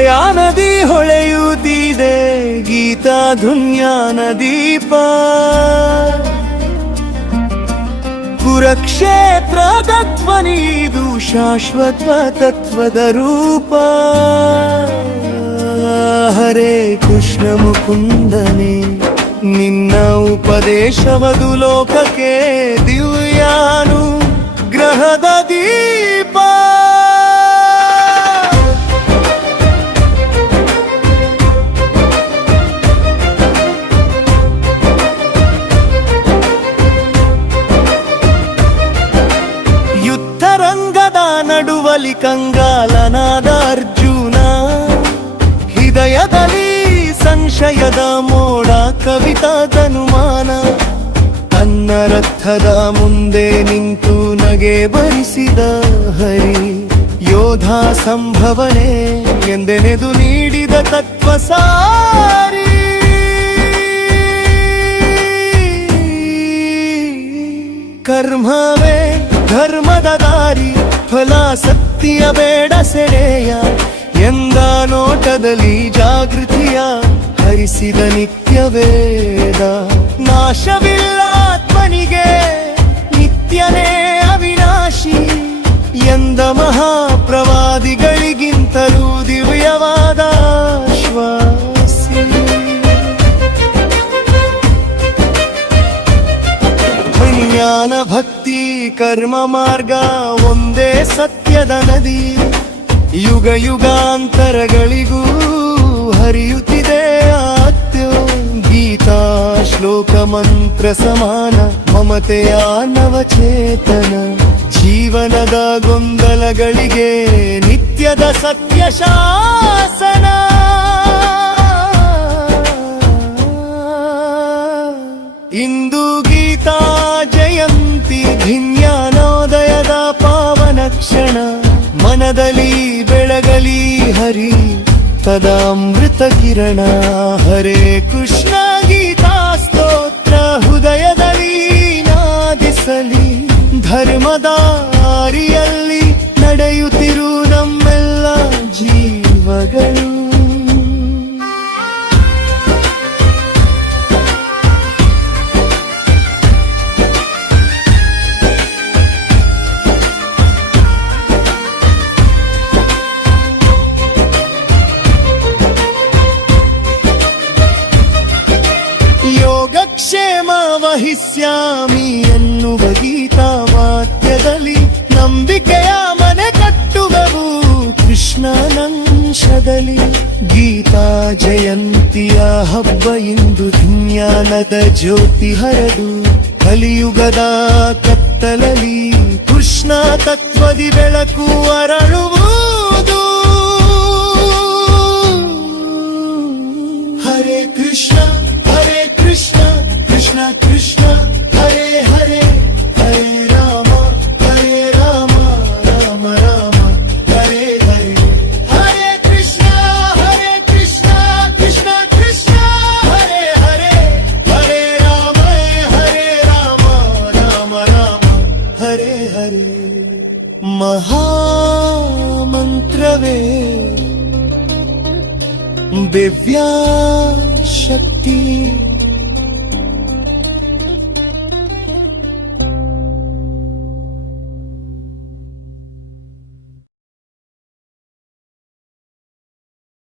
ದಯಾ ನದಿ ಹೊಳೆಯುತ್ತಿದೆ ಗೀತಾ ಧುನ್ಯಾನ ದೀಪ ಕುರುಕ್ಷೇತ್ರದ ಧ್ವನಿದು ಶಾಶ್ವತ ತತ್ವದ ರೂಪ ಹರೇ ಕೃಷ್ಣ ಮುಕುಂದನೆ ನಿನ್ನ ಉಪದೇಶವದು ಲೋಕಕ್ಕೆ ದಿವ್ಯಾನು ಗ್ರಹದ ದೀಪ ಯುದ್ಧರಂಗದ ನಡುವಲಿ ಕಂಗಾಲನಾದ ಅರ್ಜುನ ಹೃದಯದಲ್ಲಿ ಸಂಶಯದ ಮೋಡ ಕವಿತಾ ತನುಮಾನ ತನ್ನ ರಥದ ಮುಂದೆ ನಿಂತು ನಗೆ ಬರಿಸಿದ ಹರಿ ಯೋಧ ಸಂಭವನೆ ಎಂದೆನೆದು ನೀಡಿದ ತತ್ವ ಸಾರಿ ಕರ್ಮವೇ ಧರ್ಮದ ದಾರಿ ಫಲ ಸತ್ಯ ಬೇಡ ಸೆಳೆಯ ಎಂದ ನೋಟದಲ್ಲಿ ಜಾಗೃತಿಯ ಹರಿಸಿದ ನಿತ್ಯ ವೇದ ನಾಶವಿಲ್ಲ ಆತ್ಮನಿಗೆ ನಿತ್ಯನೇ ಅವಿನಾಶಿ ಎಂದ ಮಹಾಪ್ರವಾದಿಗಳಿಗಿಂತಲೂ ದಿವ್ಯವಾದ ಶ್ವಾಸಿ ಜ್ಞಾನ ಭಕ್ತಿ ಕರ್ಮ ಮಾರ್ಗ ಒಂದೇ ಸತ್ಯದ ನದಿ ಯುಗ ಯುಗಾಂತರಗಳಿಗೂ ಹರಿಯುತ್ತಿದೆ ಆತ್ಯ ಗೀತಾ ಶ್ಲೋಕ ಮಂತ್ರ ಸಮಾನ ಮಮತೆಯ ನವಚೇತನ ಜೀವನದ ಗೊಂದಲಗಳಿಗೆ ನಿತ್ಯದ ಸತ್ಯ ಶಾಸನ ಇಂದು ಗೀತಾ ಜಯಂತಿ ಜ್ಞಾನೋದಯದ ಪಾವನ ಕ್ಷಣ ಮನದಲ್ಲಿ ಬೆಳಗಲಿ ಹರಿ ತದಾಮೃತ ಕಿರಣ ಹರೇ ಕೃಷ್ಣ ಗೀತಾ ಸ್ತೋತ್ರ ಹೃದಯದಲ್ಲಿ ನಾದಿಸಲಿ ಧರ್ಮದ ದಾರಿಯಲ್ಲಿ ನಡೆಯುತ್ತಿರು ನಮ್ಮೆಲ್ಲ ಜೀವಗಳು ಯೋಗಕ್ಷೇಮ ವಹಿಸ್ಯಾಮಿ ಎನ್ನುವ ಗೀತಾ ವಾಕ್ಯದಲ್ಲಿ ನಂಬಿಕೆಯ ಮನೆ ಕಟ್ಟುವೆವು ಕೃಷ್ಣನಂಶದಲ್ಲಿ ಗೀತಾ ಜಯಂತಿಯ ಹಬ್ಬ ಇಂದು ಜ್ಞಾನದ ಜ್ಯೋತಿ ಹರಡು ಕಲಿಯುಗದ ಕತ್ತಲಲ್ಲಿ ಕೃಷ್ಣ ತತ್ವದಿ ಬೆಳಕು ಅರಳುವುದು ಹರೇ ಕೃಷ್ಣ ಕೃಷ್ಣ ಕೃಷ್ಣ ಕೃಷ್ಣ ಹರೇ ಹರೇ ಹರೇ ರಾಮ ರಾಮ ರಾಮ ಹರೇ ಹರೇ ಹರೇ ಕೃಷ್ಣ ಕೃಷ್ಣ ಕೃಷ್ಣ ಹರೇ ಹರೇ ಹರೇ ರಾಮ ರಾಮ ಹರೇ ಹರೇ ಮಹಾಮಂತ್ರವೇ ದಿವ್ಯಾ ಶಕ್ತಿ